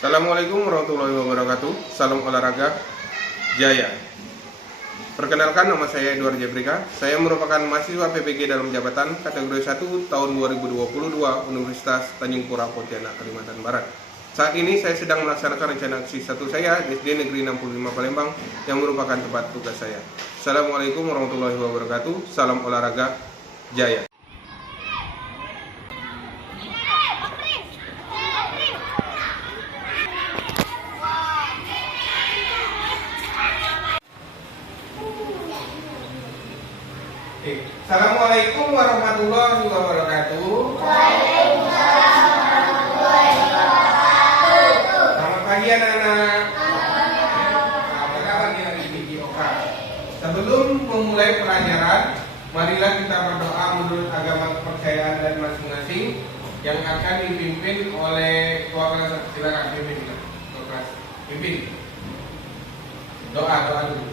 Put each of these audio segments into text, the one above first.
Assalamualaikum warahmatullahi wabarakatuh. Salam olahraga jaya. Perkenalkan, nama saya Edward Jebrika. Saya merupakan mahasiswa PPG dalam jabatan kategori 1 tahun 2022 Universitas Tanjung Pura Pontianak, Kalimantan Barat. Saat ini saya sedang melaksanakan rencana aksi 1 saya di SD Negeri 65 Palembang yang merupakan tempat tugas saya. Assalamualaikum warahmatullahi wabarakatuh. Salam olahraga jaya. Assalamualaikum warahmatullahi wabarakatuh. Waalaikumsalam warahmatullahi wabarakatuh. Selamat pagi anak-anak. Apa kabar di hari ini? Sebelum memulai pelajaran, marilah kita berdoa menurut agama kepercayaan dan masing-masing yang akan dipimpin oleh ketua kelas. Silakan pimpin ketua kelas. Pimpin. Doa dulu.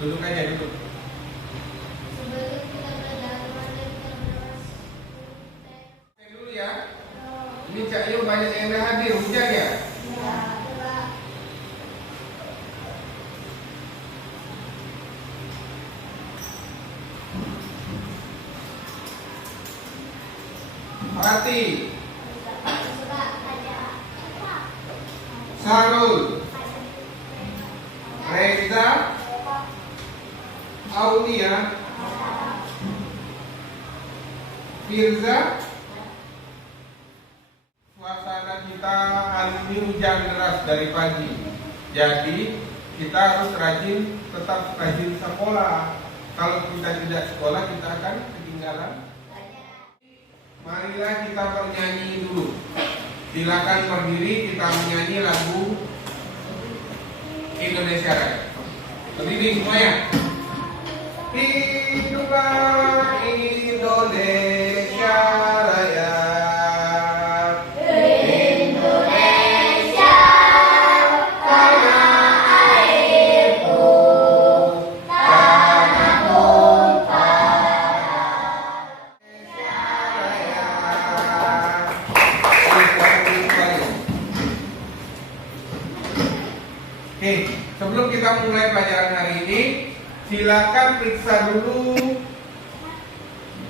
Duduk aja duduk. Dulu ya. Ini Cak Yu banyak yang dah hadir, hujan ya? Fatih, Sarul, Reza, Aulia, Firza. Suasana kita hari ini hujan deras dari pagi. Jadi kita harus tetap rajin sekolah. Kalau kita tidak sekolah, kita akan ketinggalan. Marilah kita bernyanyi dulu. Silakan berdiri, kita menyanyi lagu Indonesia Raya. Berdiri semuanya. Hiduplah Indonesia Raya. Indonesia, tanah airku, tanah tumpah. Oke, sebelum kita mulai pelajaran hari ini, silakan periksa dulu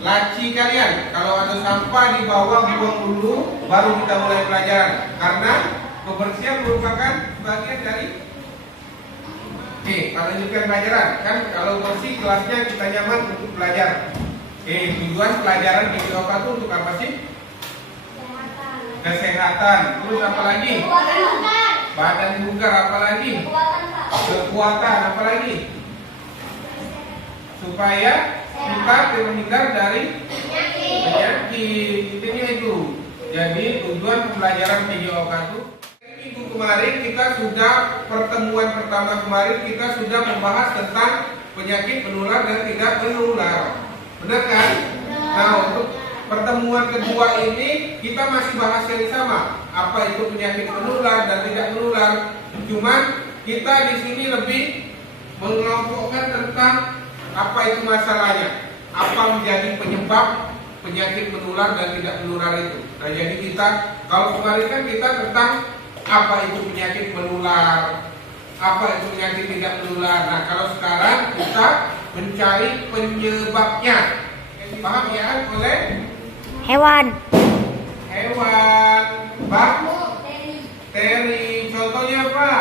laci kalian. Kalau ada sampah di bawah, buang dulu, baru kita mulai pelajaran. Karena kebersihan merupakan bagian dari kalau lanjutkan pelajaran. Kan kalau bersih kelasnya kita nyaman untuk belajar. Tujuan pelajaran di apa tuh untuk apa sih? Kesehatan. Terus apa lagi? Badan bugar, apa lagi? Kekuatan, apa lagi? Supaya kita terhindar dari penyakit. Intinya itu. Jadi tujuan pembelajaran PJOK itu minggu kemarin kita sudah pertemuan pertama kemarin kita sudah membahas tentang penyakit menular dan tidak menular. Benar kan? Nah, untuk pertemuan kedua ini kita masih bahas yang sama. Apa itu penyakit menular dan tidak menular? Cuman kita di sini lebih mengelompokkan tentang apa itu masalahnya, apa menjadi penyebab penyakit menular dan tidak menular itu. Nah, jadi kita kalau kemarin kan kita tentang apa itu penyakit menular, apa itu penyakit tidak menular. Nah, kalau sekarang kita mencari penyebabnya. Paham ya? Oleh Hewan. Mbak Teri. Contohnya apa?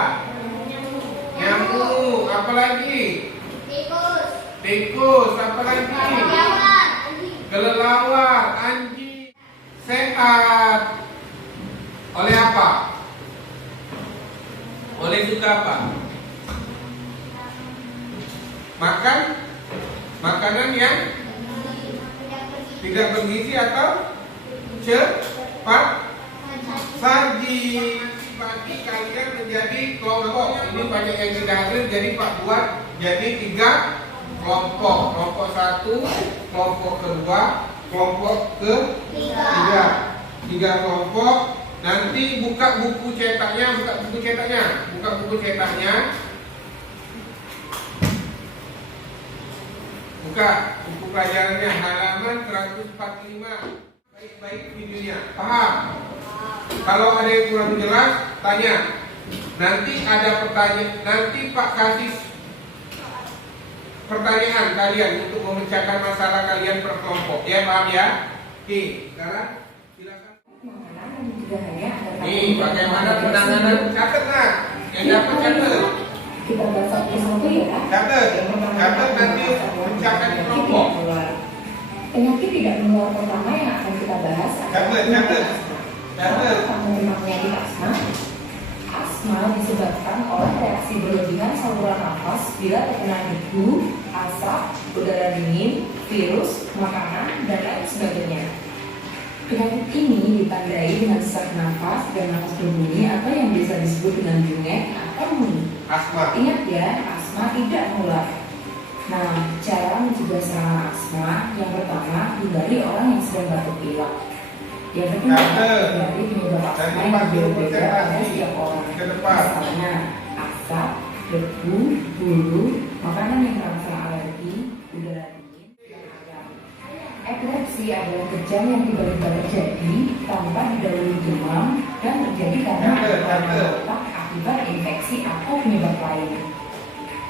Nyamuk. Apa lagi? Tikus. Apa lagi? Kelelawar. Anjing. Sehat. Oleh apa? Oleh suka apa? Makan makanan yang tidak bergizi atau cepat saji. Bagi kalian menjadi kelompok. Ini banyak yang tidak hadir, jadi Pak buat jadi 3 kelompok. Kelompok 1, kelompok kedua, kelompok ketiga. 3 kelompok. Nanti buka buku cetaknya. Buka buku cetaknya. Buka buku pelajarannya halaman 145. Baik-baik videonya, paham? Kalau ada yang kurang jelas, tanya. Nanti ada pertanyaan, nanti Pak kasih pertanyaan kalian untuk memecahkan masalah kalian per kelompok. Ya, paham ya? Oke, sekarang silakan. Nih, bagaimana penanganan? Catat nah, yang dapat catat. Kita bahas satu-satu ya. Catat nanti pecahkan di kelompok. Penyakit tidak menular pertama yang akan kita bahas Catat. menerima penyakit asma. Asma disebabkan oleh reaksi berlebihan saluran nafas bila terkena debu, asap, udara dingin, virus, makanan, dan lain sebagainya. Penyakit ini ditandai dengan sesak nafas dan nafas berbunyi atau yang biasa disebut dengan bengek atau bunyi. Asma. Ingat ya, asma tidak menular. Nah, cara mencegah serangan asma yang pertama, hindari orang yang sedang batuk pilek. Yang kedua, hindari penyebab asma yang berbeda pada setiap orang. Misalnya, asap, debu, bulu, makanan yang merangsang alergi, udara dingin, dan ayam. Epilepsi adalah kejang yang tiba-tiba terjadi tanpa didahului demam dan terjadi karena ada otak akibat infeksi atau penyebab lain.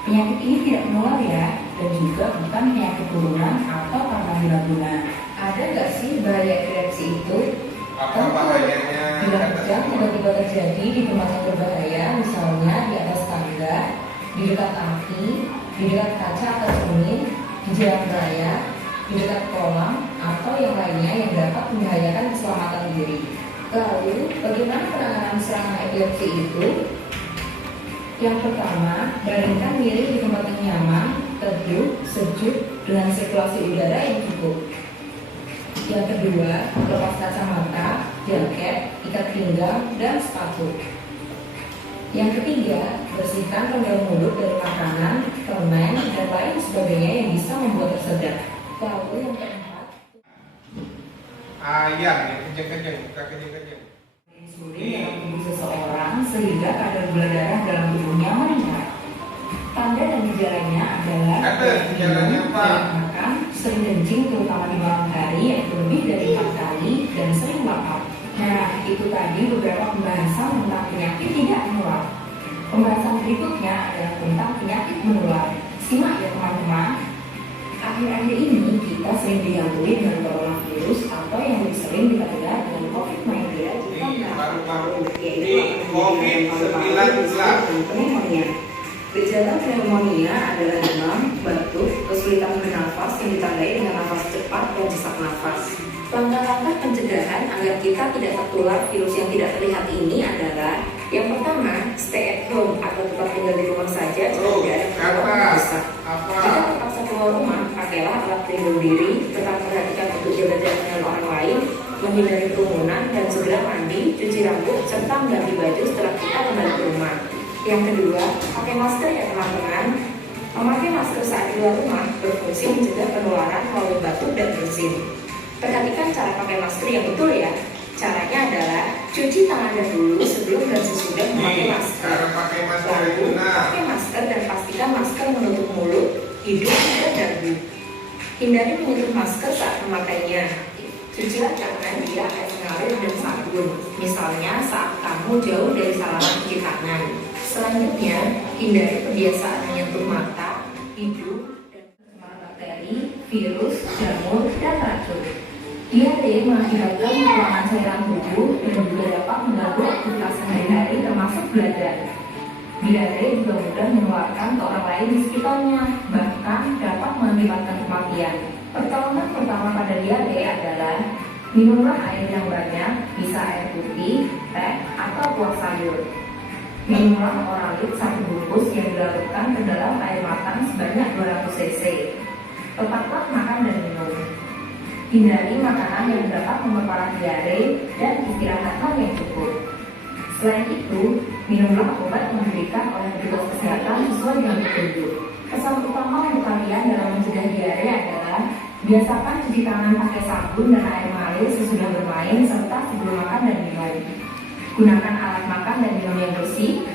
Penyakit ini tidak menular ya, dan juga bukan penyakit turunan atau karena guna-guna. Ada nggak sih bahaya epilepsi itu? Apa bahayanya? Bila kejang tiba-tiba terjadi di tempat yang berbahaya, misalnya di atas tangga, di dekat api, di dekat kaca atau cermin, di jalan raya, di dekat kolam, atau yang lainnya yang dapat membahayakan keselamatan diri. Lalu, bagaimana penanganan serangan epilepsi itu? Yang pertama, baringkan diri di tempat yang nyaman, teduh, sejuk, dengan sirkulasi udara yang cukup. Yang kedua, lepas kacamata, jaket, ikat pinggang, dan sepatu. Yang ketiga, bersihkan rongga mulut dari makanan, permen, dan lain sebagainya yang bisa membuat tersedak. Lalu yang keempat, Ayam yang kejang-kejang, bukan kejang-kejang. insulin dalam tubuh seseorang sehingga kadar gula darah dalam tubuhnya meningkat. Tanda dan gejalanya adalah Gejalanya apa? makan, sering kencing terutama di malam hari yaitu lebih dari 4 kali dan sering lapar. Nah, itu tadi beberapa pembahasan tentang penyakit tidak menular. Pembahasan berikutnya adalah tentang penyakit menular. Simak ya teman-teman. Akhir-akhir ini kita sering dihantui dengan coronavirus atau yang lebih sering kita dengar dengan COVID-19 yaitu COVID-19. pneumonia. Gejala pneumonia adalah demam, batuk, kesulitan bernafas yang ditandai dengan nafas cepat dan sesak nafas. Langkah-langkah pencegahan agar kita tidak tertular virus yang tidak terlihat ini adalah yang pertama, stay at home atau tetap tinggal di rumah saja jika tidak ada keperluan mendesak. Jika terpaksa keluar rumah, pakailah alat pelindung diri, tetap perhatikan untuk jaga jarak dengan orang lain, menghindari kerumunan, dan segera mandi, cuci rambut, serta mengganti baju setelah kita kembali ke rumah. Yang kedua, pakai masker ya teman-teman. Memakai masker saat di luar rumah berfungsi mencegah penularan melalui batuk dan bersin. Perhatikan cara pakai masker yang betul ya. Caranya adalah cuci tangan dahulu sebelum dan sesudah memakai masker. Cara pakai masker Lalu, itu pakai masker dan pastikan masker menutup mulut, hidung, dan dagu. Hindari menyentuh masker saat memakainya. Cucilah tangan bila air mengalir dan sabun. Misalnya saat kamu jauh dari saluran cuci tangan. Selanjutnya, hindari kebiasaan menyentuh mata, hidung, dan pencemaran bakteri, virus, jamur, dan racun. Diare mengakibatkan kekurangan cairan tubuh dan juga dapat mengganggu aktivitas sehari-hari termasuk belajar. Diare juga mudah menularkan ke orang lain di sekitarnya, bahkan dapat mengakibatkan kematian. Pertolongan pertama pada diare adalah minumlah air yang banyak, bisa air putih, teh, atau buah sayur. Minumlah oralit 1 bungkus yang dilarutkan ke dalam air matang sebanyak 200 cc. Tetaplah makan dan minum. Hindari makanan yang dapat memperparah diare dan istirahatlah yang cukup. Selain itu, minumlah obat yang diberikan oleh petugas kesehatan sesuai dengan petunjuk. Pesan utama untuk kalian dalam mencegah diare adalah biasakan cuci tangan pakai sabun dan air mengalir sesudah bermain serta sebelum makan dan minum. Gunakan alat makan dan minum yang bersih.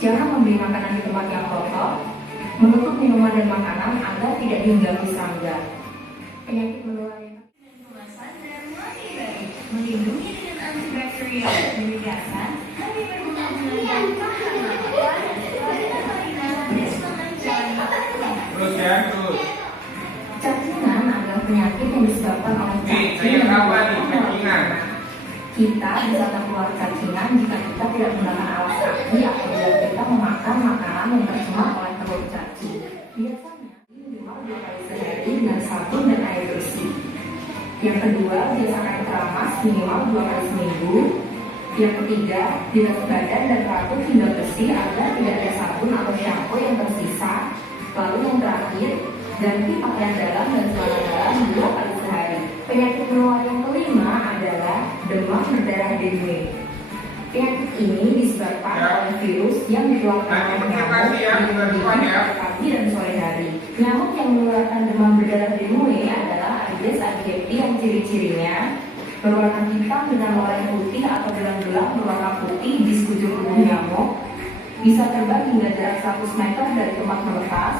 Jangan membeli makanan di tempat yang kotor. Menutup minuman dan makanan agar tidak dihinggapi serangga. Penyakit menular yang Kemasan dan motivasi. bisa tertular cacingan jika kita tidak menggunakan alas kaki apabila kita memakan makanan yang tercemar oleh telur cacing. Biasanya minimal 2 kali sehari dengan sabun dan air bersih. Yang kedua, biasakan keramas minimal 2 kali seminggu. Yang ketiga, bilas badan dan rambut hingga bersih agar tidak ada sabun atau shampoo yang tersisa. Lalu yang terakhir, ganti pakaian dalam dan celana dalam 2 kali sehari. Penyakit menular yang kelima adalah demam berdarah dengue. Penyakit ini disebabkan oleh virus yang dikeluarkan oleh nyamuk di pagi dan sore hari. Nyamuk yang menularkan demam berdarah dengue adalah Aedes aegypti yang ciri-cirinya berwarna hitam dengan loreng putih atau belang-belang berwarna putih di sekujur tubuh nyamuk, bisa terbang hingga jarak 100 meter dari tempat menetas.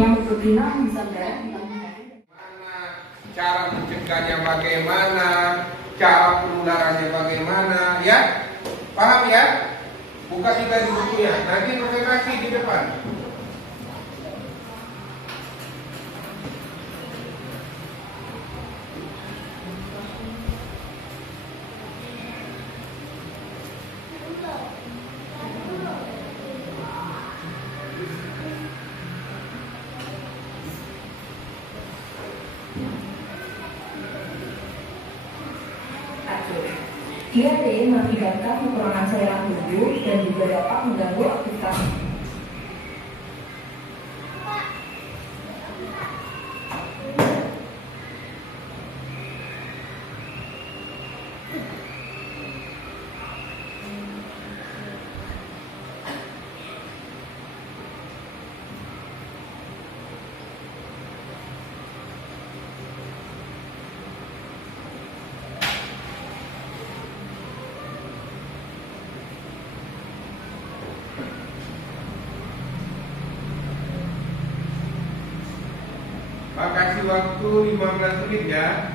Nyamuk betina bisa berada di cara mencegahnya bagaimana, cara penularannya bagaimana, ya? Paham ya? Buka juga di bukunya. Nanti presentasi di depan. Diare mengakibatkan kekurangan cairan tubuh dan juga dapat mengganggu aktivitas. Pak kasih waktu 15 menit ya.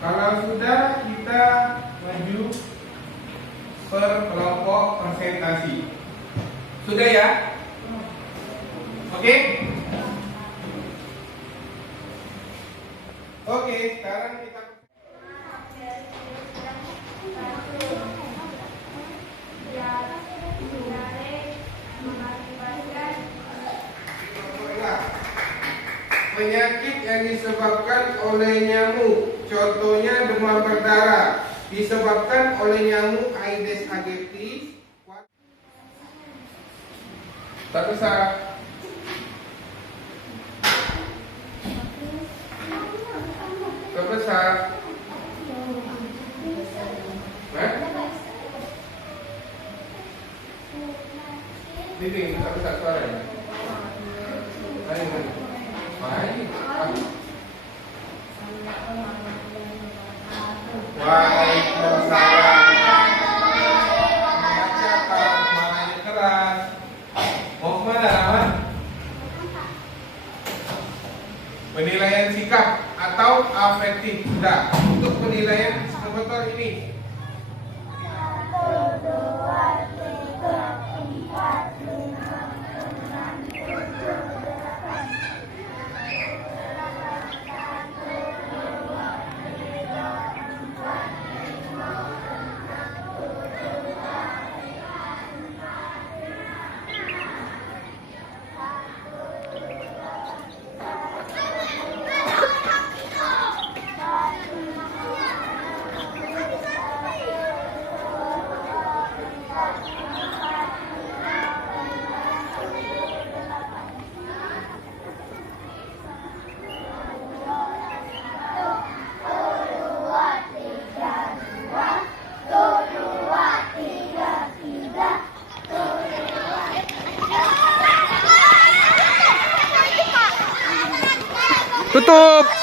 Kalau sudah, kita maju per kelompok presentasi. Sudah ya? Oke? Oke, sekarang kita penyakit yang disebabkan oleh nyamuk. Contohnya demam berdarah disebabkan oleh nyamuk Aedes aegypti. Tak besar. Terbesar. Bibi, tak besar suaranya. Ayo. Baik. Waalaikumsalam. Baca kalau suaranya keras. Mau kemana, Rahman? Penilaian sikap atau afektif. Sudah. Untuk penilaian sebentar ini. 1, 2, 3, 4, 5, 6, 7, 8, 9, 10. Tutup.